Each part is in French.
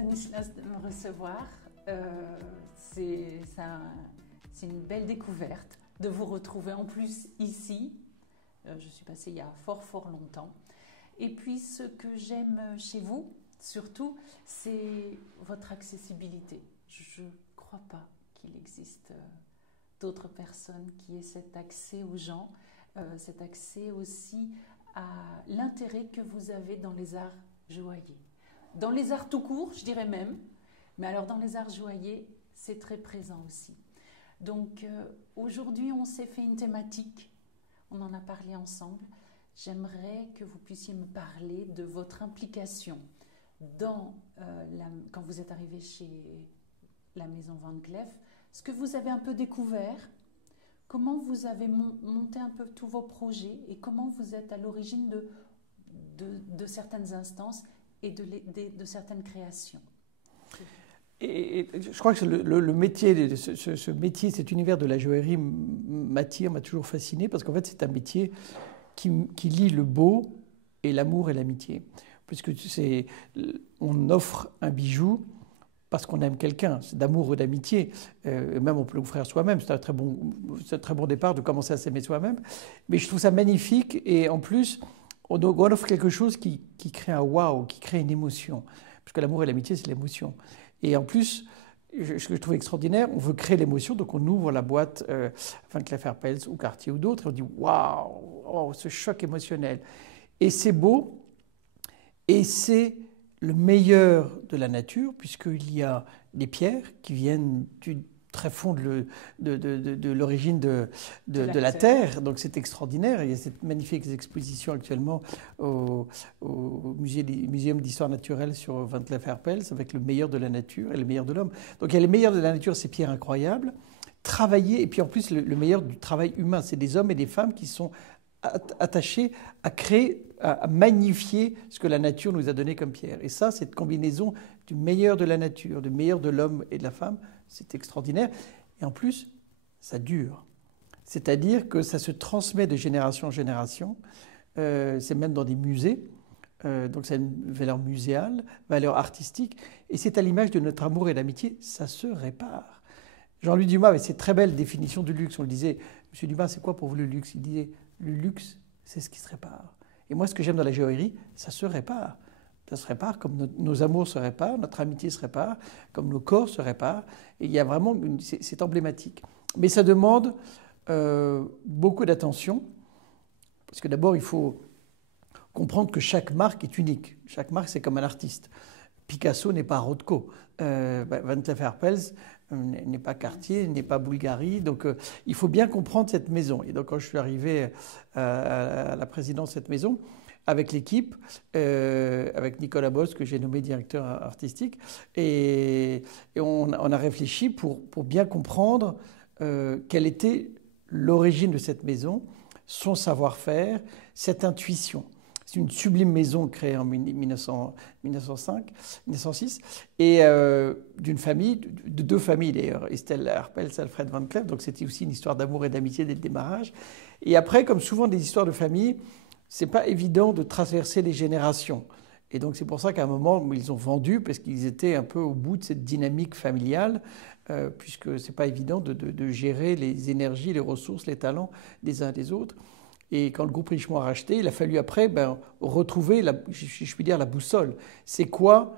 Stanislas de me recevoir. C'est une belle découverte de vous retrouver en plus ici. Je suis passée il y a fort longtemps. Et puis ce que j'aime chez vous, surtout, c'est votre accessibilité. Je ne crois pas qu'il existe d'autres personnes qui aient cet accès aux gens, cet accès aussi à l'intérêt que vous avez dans les arts joailliers. Dans les arts tout court, je dirais même, mais alors dans les arts joailliers, c'est très présent aussi. Donc aujourd'hui, on s'est fait une thématique, on en a parlé ensemble. J'aimerais que vous puissiez me parler de votre implication quand vous êtes arrivé chez la maison Van Cleef, ce que vous avez un peu découvert, comment vous avez monté un peu tous vos projets et comment vous êtes à l'origine de certaines instances et de certaines créations. Et je crois que le métier, ce métier, cet univers de la joaillerie m'a toujours fasciné parce qu'en fait c'est un métier qui lie le beau et l'amour et l'amitié. Puisque on offre un bijou parce qu'on aime quelqu'un, c'est d'amour ou d'amitié. Même on peut l'offrir soi-même, c'est un très bon départ de commencer à s'aimer soi-même. Mais je trouve ça magnifique et en plus, on offre quelque chose qui crée un waouh, qui crée une émotion. Parce que l'amour et l'amitié, c'est l'émotion. Et en plus, ce que je trouve extraordinaire, on veut créer l'émotion, donc on ouvre la boîte Van Cleef & Arpels ou Cartier ou d'autres, et on dit waouh, oh, ce choc émotionnel. Et c'est beau, et c'est le meilleur de la nature, puisqu'il y a des pierres qui viennent du très fond de l'origine de la Terre. Donc c'est extraordinaire. Il y a cette magnifique exposition actuellement au Muséum d'histoire naturelle sur Van Cleef & Arpels avec le meilleur de la nature et le meilleur de l'homme. Donc il y a le meilleur de la nature, ces pierres incroyables, travaillées, et puis en plus le meilleur du travail humain. C'est des hommes et des femmes qui sont attachés à créer, à magnifier ce que la nature nous a donné comme pierre. Et ça, cette combinaison du meilleur de la nature, du meilleur de l'homme et de la femme, c'est extraordinaire. Et en plus, ça dure. C'est-à-dire que ça se transmet de génération en génération. C'est même dans des musées. Donc ça a une valeur muséale, valeur artistique. Et c'est à l'image de notre amour et l'amitié, ça se répare. Jean-Louis Dumas avait cette très belle définition du luxe. On le disait, Monsieur Dumas, c'est quoi pour vous le luxe? Il disait, le luxe, c'est ce qui se répare. Et moi, ce que j'aime dans la joaillerie, ça se répare. Ça se répare comme nos amours se réparent, notre amitié se répare, comme nos corps se réparent. Et il y a vraiment, c'est emblématique. Mais ça demande beaucoup d'attention, parce que d'abord, il faut comprendre que chaque marque est unique. Chaque marque, c'est comme un artiste. Picasso n'est pas Rothko. Van Cleef & Arpels n'est pas Cartier, n'est pas Bulgari. Donc, il faut bien comprendre cette maison. Et donc, quand je suis arrivé à la présidence de cette maison, avec l'équipe, avec Nicolas Boss, que j'ai nommé directeur artistique, et on a réfléchi pour bien comprendre quelle était l'origine de cette maison, son savoir-faire, cette intuition. C'est une sublime maison créée en 1906, et d'une famille, de deux familles d'ailleurs, Estelle Arpels, Alfred Van Cleef, donc c'était aussi une histoire d'amour et d'amitié dès le démarrage. Et après, comme souvent des histoires de famille, c'est pas évident de traverser les générations. Et donc c'est pour ça qu'à un moment, ils ont vendu, parce qu'ils étaient un peu au bout de cette dynamique familiale, puisque c'est pas évident de gérer les énergies, les ressources, les talents des uns et des autres. Et quand le groupe Richemont a racheté, il a fallu après retrouver, je puis dire, la boussole. C'est quoi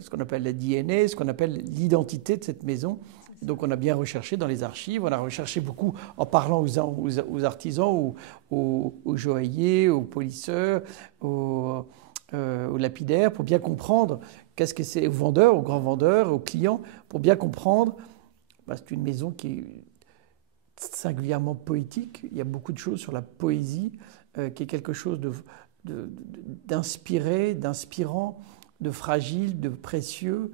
ce qu'on appelle la DNA, ce qu'on appelle l'identité de cette maison. Donc on a bien recherché dans les archives, on a recherché beaucoup en parlant aux artisans, aux joailliers, aux polisseurs, aux lapidaires, pour bien comprendre qu'est-ce que c'est, aux vendeurs, aux grands vendeurs, aux clients, pour bien comprendre. C'est une maison qui est singulièrement poétique. Il y a beaucoup de choses sur la poésie, qui est quelque chose d'inspiré, d'inspirant, de fragile, de précieux.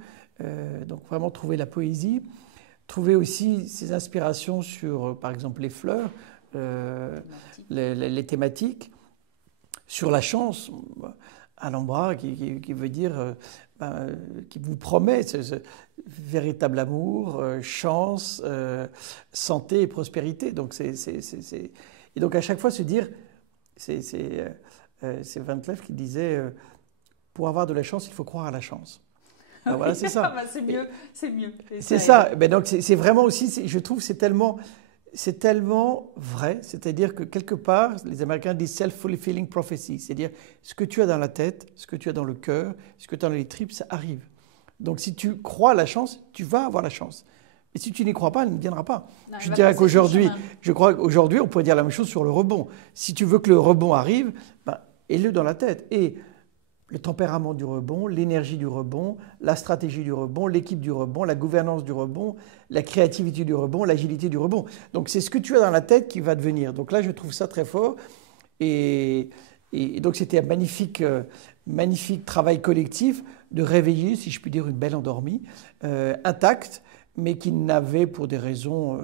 Donc vraiment trouver la poésie. Trouver aussi ses inspirations sur, par exemple, les fleurs, les thématiques, sur la chance, Alhambra, qui veut dire, qui vous promet ce véritable amour, chance, santé et prospérité. Donc et donc à chaque fois se dire, c'est Van Cleef qui disait, pour avoir de la chance, il faut croire à la chance. Ben voilà, c'est ça. Ah bah, c'est mieux, c'est mieux. Et C'est ça ça. Ben donc c'est vraiment aussi, je trouve, c'est tellement vrai. C'est-à-dire que quelque part, les Américains disent self-fulfilling prophecy, c'est-à-dire ce que tu as dans la tête, ce que tu as dans le cœur, ce que tu as dans les tripes, ça arrive. Donc si tu crois à la chance, tu vas avoir la chance. Et si tu n'y crois pas, elle ne viendra pas. Non, Je elle va dirais passer qu'aujourd'hui, son chemin. je crois qu'aujourd'hui, on pourrait dire la même chose sur le rebond. Si tu veux que le rebond arrive, ben, aie-le dans la tête. Et le tempérament du rebond, l'énergie du rebond, la stratégie du rebond, l'équipe du rebond, la gouvernance du rebond, la créativité du rebond, l'agilité du rebond. Donc c'est ce que tu as dans la tête qui va devenir. Donc là, je trouve ça très fort. Et donc c'était un magnifique travail collectif de réveiller, si je puis dire, une belle endormie, intacte, mais qui n'avait, pour des raisons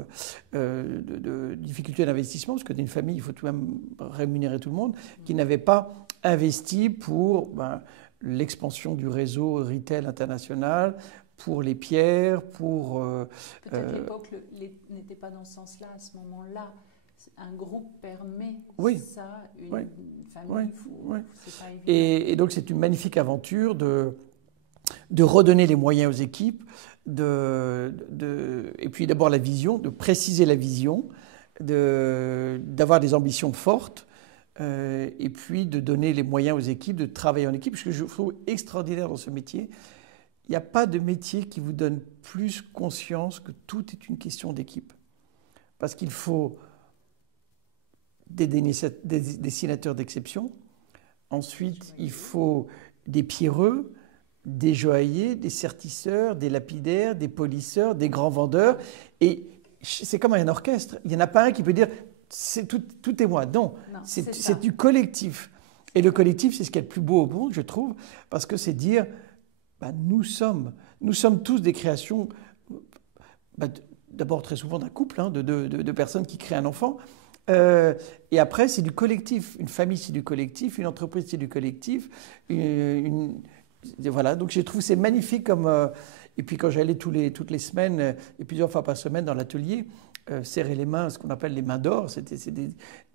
de difficulté d'investissement, parce que dans une famille, il faut tout de même rémunérer tout le monde, qui n'avait pas investi pour l'expansion du réseau retail international, pour les pierres, pour... Peut-être l'époque n'était pas dans ce sens-là, à ce moment-là. Un groupe permet Oui. ça, une Oui. famille, Oui. c'est pas évident. Et donc c'est une magnifique aventure de redonner les moyens aux équipes, et puis d'abord la vision, de préciser la vision, d'avoir des ambitions fortes, et puis de donner les moyens aux équipes de travailler en équipe. Ce que je trouve extraordinaire dans ce métier, il n'y a pas de métier qui vous donne plus conscience que tout est une question d'équipe. Parce qu'il faut des dessinateurs d'exception, ensuite il faut des pierreux, des joailliers, des sertisseurs, des lapidaires, des polisseurs, des grands vendeurs. Et c'est comme un orchestre. Il n'y en a pas un qui peut dire tout est moi. Non, c'est du collectif. Et le collectif, c'est ce qui est le plus beau au monde, je trouve, parce que c'est dire nous sommes tous des créations, d'abord très souvent d'un couple, de personnes qui créent un enfant. Et après, c'est du collectif. Une famille, c'est du collectif. Une entreprise, c'est du collectif. Voilà, donc je trouve c'est magnifique comme... et puis quand j'allais toutes les semaines et plusieurs fois par semaine dans l'atelier, serrer les mains, ce qu'on appelle les mains d'or, c'est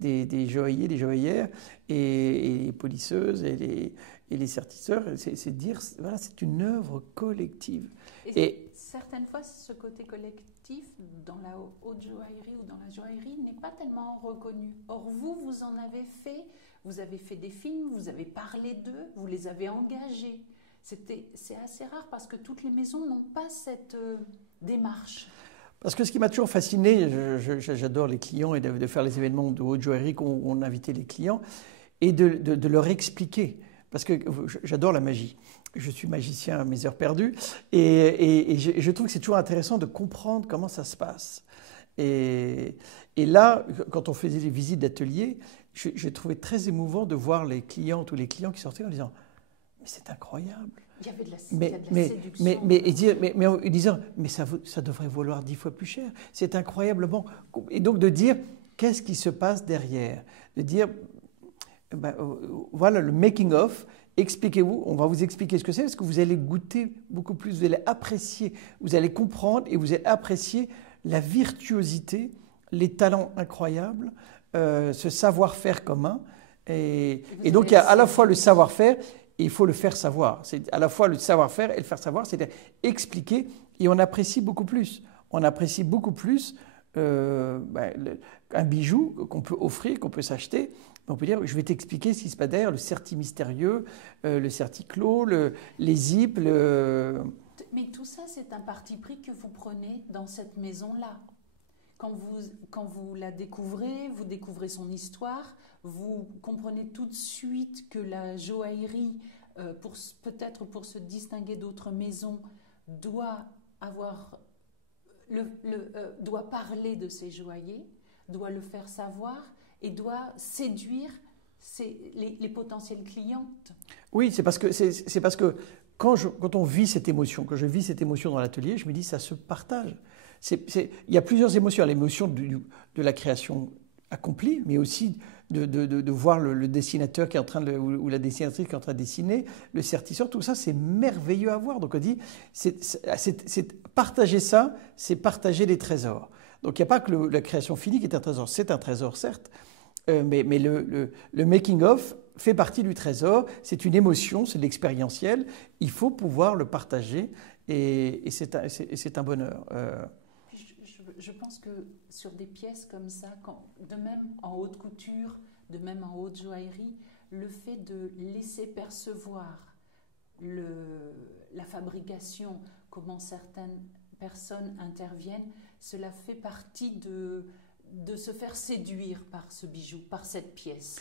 des joailliers, des joaillières, et les polisseuses et les sertisseurs, c'est dire, voilà, c'est une œuvre collective. Et certaines fois, ce côté collectif dans la haute joaillerie ou dans la joaillerie n'est pas tellement reconnu. Or, vous en avez fait, vous avez fait des films, vous avez parlé d'eux, vous les avez engagés. C'est assez rare parce que toutes les maisons n'ont pas cette démarche. Parce que ce qui m'a toujours fasciné, j'adore les clients et de faire les événements de haute joaillerie où on invitait les clients et de leur expliquer. Parce que j'adore la magie. Je suis magicien à mes heures perdues et je trouve que c'est toujours intéressant de comprendre comment ça se passe. Et là, quand on faisait des visites d'ateliers, j'ai trouvé très émouvant de voir les clientes ou les clients qui sortaient en disant « Mais c'est incroyable !» Il y avait de la séduction. Mais en disant « Mais ça devrait valoir 10 fois plus cher. C'est incroyablement... » Et donc de dire qu'est-ce qui se passe derrière. De dire, voilà le making of, expliquez-vous, on va vous expliquer ce que c'est, parce que vous allez goûter beaucoup plus, vous allez apprécier, vous allez comprendre et vous allez apprécier la virtuosité, les talents incroyables, ce savoir-faire commun. Et donc il y a à la fois le savoir-faire et il faut le faire savoir. C'est à la fois le savoir-faire et le faire savoir, c'est-à-dire expliquer, et on apprécie beaucoup plus. On apprécie beaucoup plus un bijou qu'on peut offrir, qu'on peut s'acheter. On peut dire, je vais t'expliquer ce qui se passe derrière, le certi mystérieux, le certi clos, les zips. Mais tout ça, c'est un parti pris que vous prenez dans cette maison-là. Quand vous la découvrez, vous découvrez son histoire, vous comprenez tout de suite que la joaillerie, peut-être pour se distinguer d'autres maisons, doit parler de ses joailliers, doit le faire savoir et doit séduire les potentielles clientes. Oui, c'est parce que quand on vit cette émotion, quand je vis cette émotion dans l'atelier, je me dis ça se partage. Il y a plusieurs émotions. L'émotion de la création accomplie, mais aussi de voir le dessinateur qui est en train ou la dessinatrice qui est en train de dessiner, le sertisseur, tout ça, c'est merveilleux à voir. Donc on dit, partager ça, c'est partager des trésors. Donc il n'y a pas que la création finie qui est un trésor. C'est un trésor, certes, Mais le making-of fait partie du trésor. C'est une émotion, c'est de l'expérientiel. Il faut pouvoir le partager et c'est un bonheur. Je pense que sur des pièces comme ça, de même en haute couture, de même en haute joaillerie, le fait de laisser percevoir la fabrication, comment certaines personnes interviennent, cela fait partie de se faire séduire par ce bijou, par cette pièce.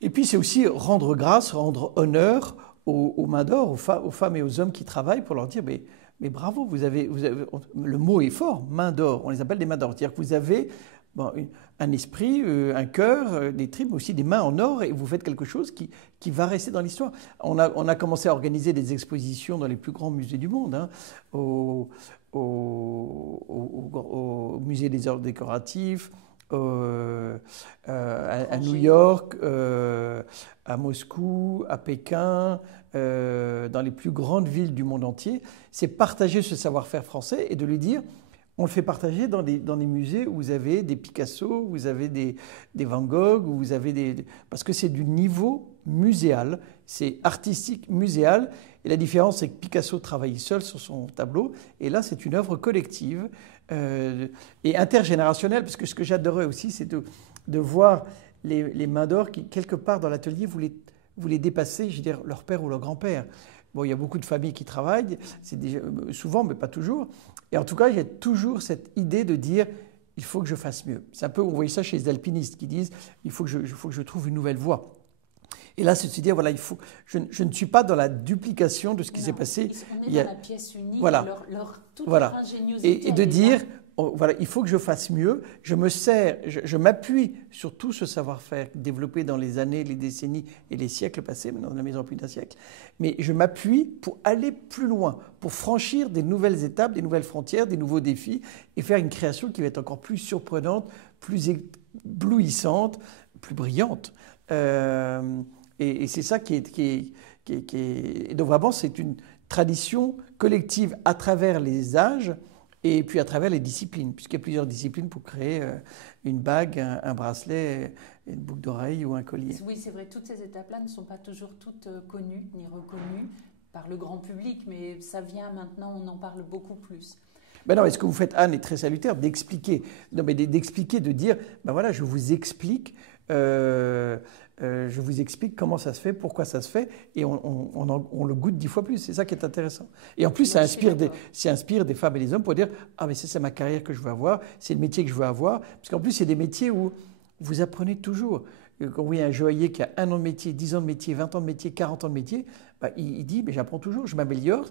Et puis c'est aussi rendre grâce, rendre honneur aux mains d'or, aux femmes et aux hommes qui travaillent pour leur dire mais bravo, vous avez, le mot est fort, main d'or, on les appelle des mains d'or. C'est-à-dire que vous avez un esprit, un cœur, des tripes, mais aussi des mains en or et vous faites quelque chose qui va rester dans l'histoire. On a commencé à organiser des expositions dans les plus grands musées du monde, hein, au musée des arts décoratifs, à New York, à Moscou, à Pékin, dans les plus grandes villes du monde entier. C'est partager ce savoir-faire français et de lui dire, on le fait partager dans des musées où vous avez des Picasso, vous avez des Van Gogh, où vous avez parce que c'est du niveau muséal, c'est artistique muséal. Et la différence, c'est que Picasso travaille seul sur son tableau, et là, c'est une œuvre collective et intergénérationnelle, parce que ce que j'adorais aussi, c'est de voir les mains d'or qui, quelque part dans l'atelier, voulaient dépasser, je veux dire, leur père ou leur grand-père. Bon, il y a beaucoup de familles qui travaillent, souvent, mais pas toujours. Et en tout cas, il y a toujours cette idée de dire, il faut que je fasse mieux. C'est un peu, on voit ça chez les alpinistes qui disent, il faut que je trouve une nouvelle voie. Et là, c'est de se dire, voilà, je ne suis pas dans la duplication de ce qui s'est passé. On est dans la pièce unique, voilà, toute leur ingéniosité. Et de dire, voilà, il faut que je fasse mieux. Je m'appuie sur tout ce savoir-faire développé dans les années, les décennies et les siècles passés, maintenant on a maison plus d'un siècle. Mais je m'appuie pour aller plus loin, pour franchir des nouvelles étapes, des nouvelles frontières, des nouveaux défis et faire une création qui va être encore plus surprenante, plus éblouissante, plus brillante. Et c'est ça qui est... Donc vraiment, c'est une tradition collective à travers les âges et puis à travers les disciplines, puisqu'il y a plusieurs disciplines pour créer une bague, un bracelet, une boucle d'oreille ou un collier. Oui, c'est vrai, toutes ces étapes-là ne sont pas toujours toutes connues ni reconnues par le grand public, mais ça vient maintenant, on en parle beaucoup plus. Ben non, et ce que vous faites, Anne, est très salutaire, d'expliquer, de dire, ben voilà, je vous explique comment ça se fait, pourquoi ça se fait, et on le goûte 10 fois plus. C'est ça qui est intéressant. Et en plus, ça inspire des femmes et des hommes pour dire « Ah, mais c'est ma carrière que je veux avoir, c'est le métier que je veux avoir. » Parce qu'en plus, c'est des métiers où vous apprenez toujours. Quand vous voyez un joaillier qui a 1 an de métier, 10 ans de métier, 20 ans de métier, 40 ans de métier, bah, il dit « Mais j'apprends toujours, je m'améliore. »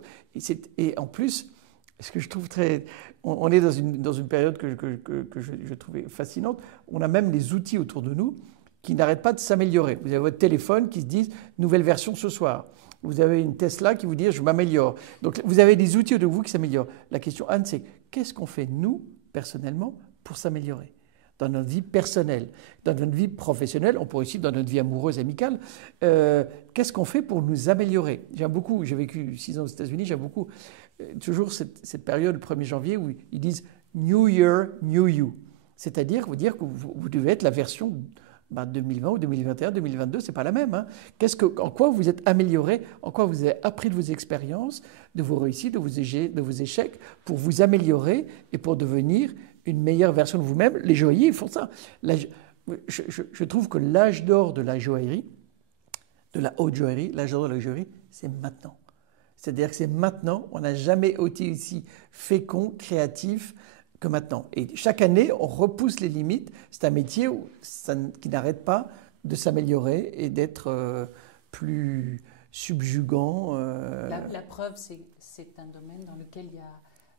Et en plus, ce que je trouve très... On est dans une période que je trouvais fascinante. On a même les outils autour de nous qui n'arrêtent pas de s'améliorer. Vous avez votre téléphone qui se dit « Nouvelle version ce soir ». Vous avez une Tesla qui vous dit « Je m'améliore ». Donc vous avez des outils de vous qui s'améliorent. La question, Anne, c'est qu'est-ce qu'on fait, nous, personnellement, pour s'améliorer dans notre vie personnelle, dans notre vie professionnelle, on pourrait aussi dans notre vie amoureuse, amicale. Qu'est-ce qu'on fait pour nous améliorer? J'ai vécu 6 ans aux États-Unis, j'aime beaucoup toujours cette période, le 1er janvier, où ils disent « New Year, New You ». C'est-à-dire dire que vous devez être la version 2020 ou 2021, 2022, c'est pas la même. Hein. En quoi vous êtes amélioré, en quoi vous avez appris de vos expériences, de vos réussites, de vos échecs, pour vous améliorer et pour devenir une meilleure version de vous-même. Les joailliers font ça. Je trouve que l'âge d'or de la joaillerie, de la haute joaillerie, l'âge d'or de la joaillerie, c'est maintenant. C'est-à-dire que c'est maintenant, on n'a jamais été aussi fécond, créatif que maintenant. Et chaque année, on repousse les limites. C'est un métier qui n'arrête pas de s'améliorer et d'être plus subjugant. La preuve, c'est un domaine dans lequel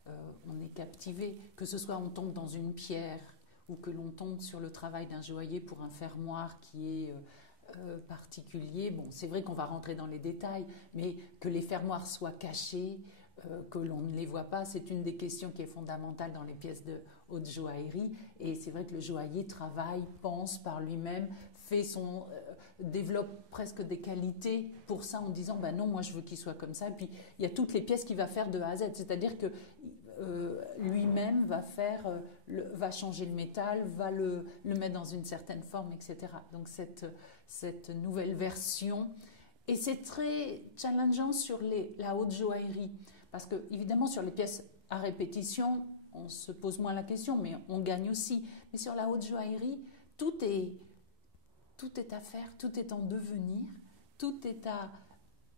on est captivé. Que ce soit on tombe dans une pierre ou que l'on tombe sur le travail d'un joaillier pour un fermoir qui est particulier. Bon, c'est vrai qu'on va rentrer dans les détails, mais que les fermoirs soient cachés, que l'on ne les voit pas, c'est une des questions qui est fondamentale dans les pièces de haute joaillerie. Et c'est vrai que le joaillier travaille, pense par lui-même, développe presque des qualités pour ça en disant ben non, moi je veux qu'il soit comme ça. Et puis il y a toutes les pièces qu'il va faire de A à Z, c'est-à-dire que lui-même va changer le métal, va le mettre dans une certaine forme, etc. Donc cette nouvelle version. Et c'est très challengeant sur la haute joaillerie. Parce que, évidemment, sur les pièces à répétition, on se pose moins la question, mais on gagne aussi. Mais sur la haute joaillerie, tout est à faire, tout est en devenir, tout est à...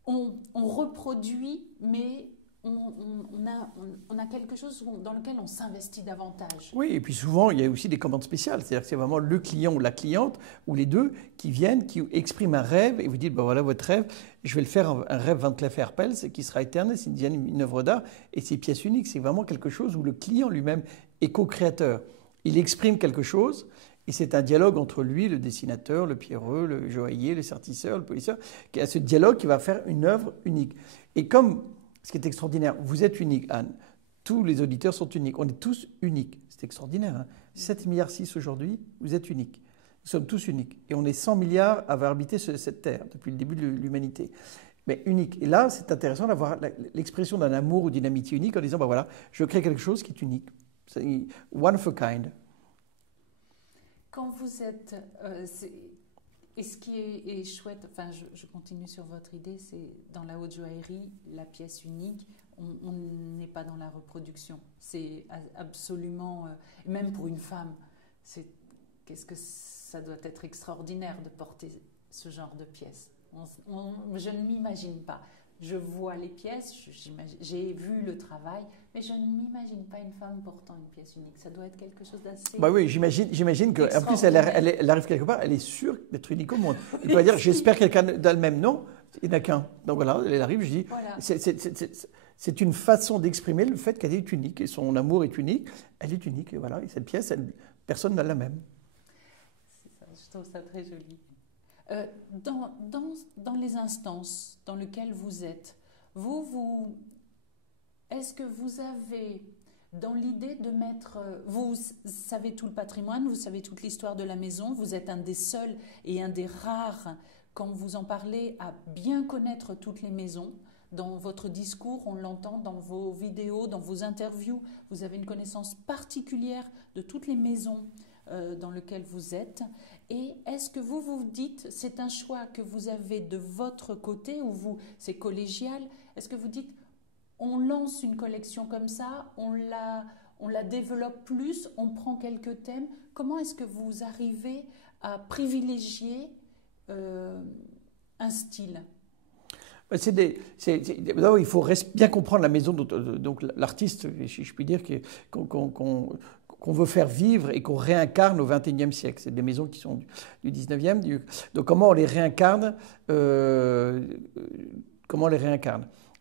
On reproduit, mais on a quelque chose dans lequel on s'investit davantage. Oui, et puis souvent, il y a aussi des commandes spéciales. C'est-à-dire que c'est vraiment le client ou la cliente, ou les deux, qui viennent, qui expriment un rêve, et vous dites, ben voilà votre rêve, je vais le faire un rêve Van Cleef & Arpels, qui sera éternel, c'est une œuvre d'art, et c'est une pièce unique. C'est vraiment quelque chose où le client lui-même est co-créateur. Il exprime quelque chose, et c'est un dialogue entre lui, le dessinateur, le pierreux, le joaillier, le sertisseur, le polisseur, qui a ce dialogue qui va faire une œuvre unique. Et comme, ce qui est extraordinaire, vous êtes unique, Anne, tous les auditeurs sont uniques, on est tous uniques, c'est extraordinaire. Hein. 7,6 milliards aujourd'hui, vous êtes uniques. Nous sommes tous uniques. Et on est 100 milliards à avoir habité cette terre depuis le début de l'humanité. Mais unique. Et là, c'est intéressant d'avoir l'expression d'un amour ou d'une amitié unique en disant, ben voilà, je crée quelque chose qui est unique. C'est one of a kind. Quand vous êtes... et ce qui est chouette, enfin je continue sur votre idée, c'est dans la haute joaillerie, la pièce unique, on n'est pas dans la reproduction. C'est absolument... même pour une femme, qu'est-ce que ça doit être extraordinaire de porter ce genre de pièce. Je ne m'imagine pas. Je vois les pièces, j'ai vu le travail, mais je ne m'imagine pas une femme portant une pièce unique. Ça doit être quelque chose d'assez... Bah oui, j'imagine qu'en plus, elle arrive quelque part, elle est sûre d'être unique au monde. Elle peut dire, j'espère quelqu'un d'elle-même. Non, il n'y en a qu'un. Donc voilà, elle arrive, je dis, voilà. C'est une façon d'exprimer le fait qu'elle est unique, et son amour est unique, elle est unique, et voilà, et cette pièce, personne n'a la même. C'est ça, je trouve ça très joli. Dans les instances dans lesquelles vous êtes, est-ce que vous avez dans l'idée de mettre... Vous savez tout le patrimoine, vous savez toute l'histoire de la maison, vous êtes un des seuls et un des rares, quand vous en parlez, à bien connaître toutes les maisons. Dans votre discours, on l'entend dans vos vidéos, dans vos interviews, vous avez une connaissance particulière de toutes les maisons dans lesquelles vous êtes. Et est-ce que vous vous dites, c'est un choix que vous avez de votre côté, ou c'est collégial, est-ce que vous dites, on lance une collection comme ça, on la développe plus, on prend quelques thèmes, comment est-ce que vous arrivez à privilégier un style ? D'abord, il faut bien comprendre la maison, donc l'artiste, si je puis dire, qu'on veut faire vivre et qu'on réincarne au XXIe siècle. C'est des maisons qui sont du XIXe. Donc comment on les réincarne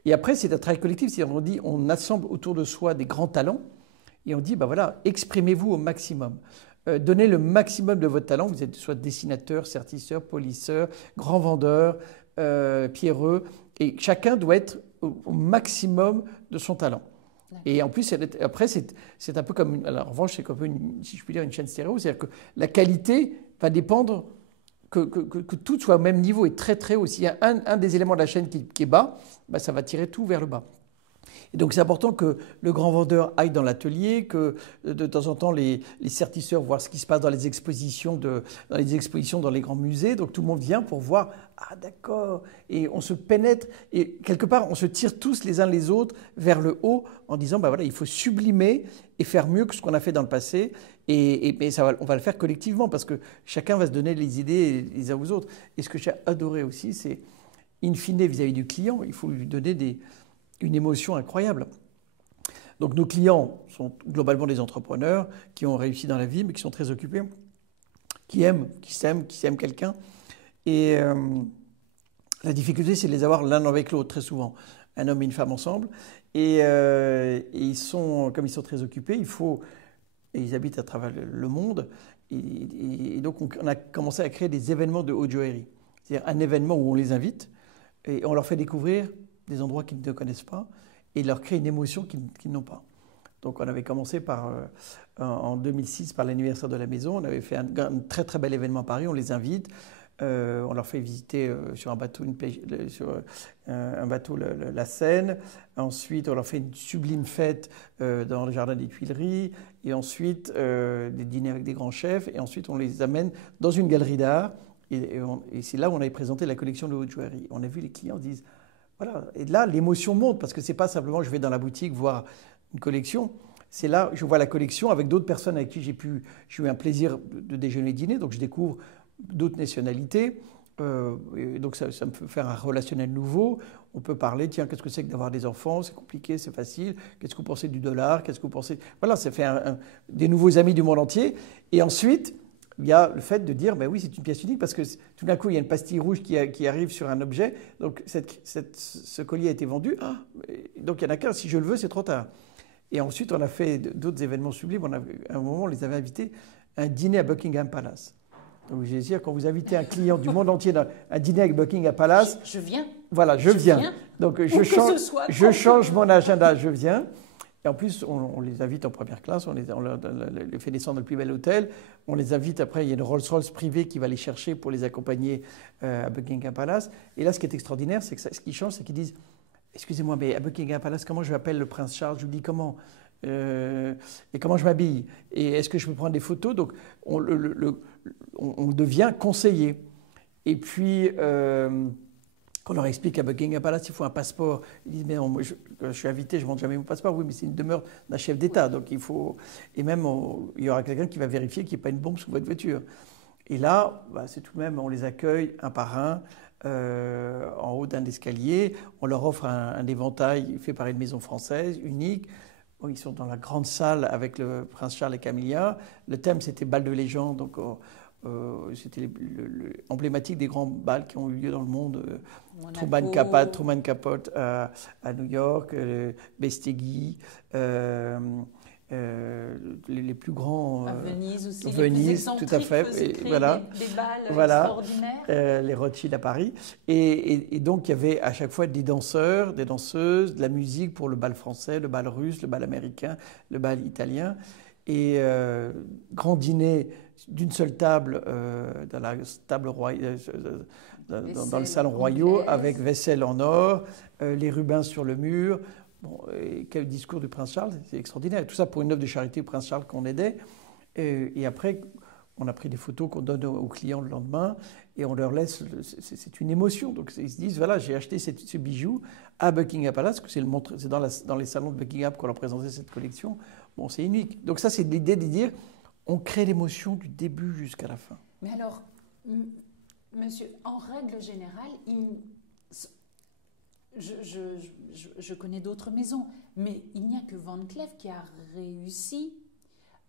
Et après, c'est un travail collectif. C'est-à-dire, on assemble autour de soi des grands talents et on dit, ben voilà, exprimez-vous au maximum. Donnez le maximum de votre talent. Vous êtes soit dessinateur, sertisseur, polisseur, grand vendeur, pierreux. Et chacun doit être au maximum de son talent. Et en plus, après, c'est un peu comme... Alors, en revanche, c'est comme si je puis dire, une chaîne stéréo. C'est-à-dire que la qualité va dépendre que tout soit au même niveau et très très haut. S'il y a un des éléments de la chaîne qui est bas, ben, ça va tirer tout vers le bas. Et donc, c'est important que le grand vendeur aille dans l'atelier, que de temps en temps, les sertisseurs voient ce qui se passe dans les expositions, dans les grands musées. Donc, tout le monde vient pour voir, ah d'accord, et on se pénètre, et quelque part, on se tire tous les uns les autres vers le haut en disant, ben voilà, il faut sublimer et faire mieux que ce qu'on a fait dans le passé. Et on va le faire collectivement parce que chacun va se donner les idées les uns aux autres. Et ce que j'ai adoré aussi, c'est, in fine, vis-à-vis du client, il faut lui donner une émotion incroyable. Donc nos clients sont globalement des entrepreneurs qui ont réussi dans la vie, mais qui sont très occupés, qui s'aiment quelqu'un. Et la difficulté, c'est de les avoir l'un avec l'autre, très souvent. Un homme et une femme ensemble. Et comme ils sont très occupés, et ils habitent à travers le monde. Et donc on a commencé à créer des événements de haute joaillerie. C'est-à-dire un événement où on les invite et on leur fait découvrir des endroits qu'ils ne connaissent pas et leur créer une émotion qu'ils n'ont pas. Donc on avait commencé en 2006 par l'anniversaire de la maison, on avait fait un très très bel événement à Paris, on les invite, On leur fait visiter sur un bateau, un bateau la Seine. Ensuite, on leur fait une sublime fête dans le jardin des Tuileries. Et ensuite, des dîners avec des grands chefs. Et ensuite, on les amène dans une galerie d'art. Et c'est là où on avait présenté la collection de haute joaillerie. On a vu les clients disent, voilà. Et là, l'émotion monte parce que c'est pas simplement je vais dans la boutique voir une collection. C'est là, je vois la collection avec d'autres personnes avec qui j'ai eu un plaisir de déjeuner, dîner. Donc, je découvre d'autres nationalités. Et donc, ça me fait faire un relationnel nouveau. On peut parler, tiens, qu'est-ce que c'est que d'avoir des enfants? C'est compliqué, c'est facile. Qu'est-ce que vous pensez du dollar? Qu'est-ce que vous pensez? Voilà, ça fait des nouveaux amis du monde entier. Et ensuite, il y a le fait de dire, ben oui, c'est une pièce unique parce que tout d'un coup, il y a une pastille rouge qui arrive sur un objet. Donc, ce collier a été vendu. Ah, donc, il n'y en a qu'un. Si je le veux, c'est trop tard. Et ensuite, on a fait d'autres événements sublimes. À un moment, on les avait invités à un dîner à Buckingham Palace. Donc, je veux dire, quand vous invitez un client du monde entier à un dîner avec Buckingham Palace... Je viens. Voilà, je viens. Donc, je change mon agenda, je viens. Et en plus, on les invite en première classe, on les fait descendre dans le plus bel hôtel. On les invite, après, il y a une Rolls-Royce privée qui va les chercher pour les accompagner à Buckingham Palace. Et là, ce qui est extraordinaire, c'est que ce qui change, c'est qu'ils disent « Excusez-moi, mais à Buckingham Palace, comment je m'appelle le prince Charles ?» Je lui dis « Comment et comment je m'habille? Et est-ce que je peux prendre des photos ?» Donc, on devient conseiller. Et puis... Quand on leur explique qu'à Buckingham Palace, il faut un passeport, ils disent, mais non, moi, je suis invité, je ne montre jamais mon passeport. Oui, mais c'est une demeure d'un chef d'État, donc il faut... Et même, il y aura quelqu'un qui va vérifier qu'il n'y a pas une bombe sous votre voiture. Et là, c'est tout de même, on les accueille un par un, en haut d'un escalier. On leur offre un éventail fait par une maison française, unique. Bon, ils sont dans la grande salle avec le prince Charles et Camilla. Le thème, c'était bal de légende, donc... c'était emblématique des grands bals qui ont eu lieu dans le monde. Truman Capote à New York, Bestegui, les plus grands. À Venise aussi. Venise, tout à fait. Voilà. Des balles extraordinaires. Les Rothschild à Paris. Et donc, il y avait à chaque fois des danseurs, des danseuses, de la musique pour le bal français, le bal russe, le bal américain, le bal italien. Et grand dîner d'une seule table dans la table dans le salon royal avec vaisselle en or, les rubins sur le mur. Bon, et quel discours du prince Charles, c'est extraordinaire. Et tout ça pour une œuvre de charité du prince Charles qu'on aidait. Et après, on a pris des photos qu'on donne aux clients le lendemain et on leur laisse. C'est une émotion. Donc ils se disent voilà, j'ai acheté ce bijou à Buckingham Palace, que c'est dans les salons de Buckingham qu'on leur présentait cette collection. Bon, c'est unique. Donc ça, c'est l'idée de dire, on crée l'émotion du début jusqu'à la fin. Mais alors, monsieur, en règle générale, je connais d'autres maisons, mais il n'y a que Van Cleef qui a réussi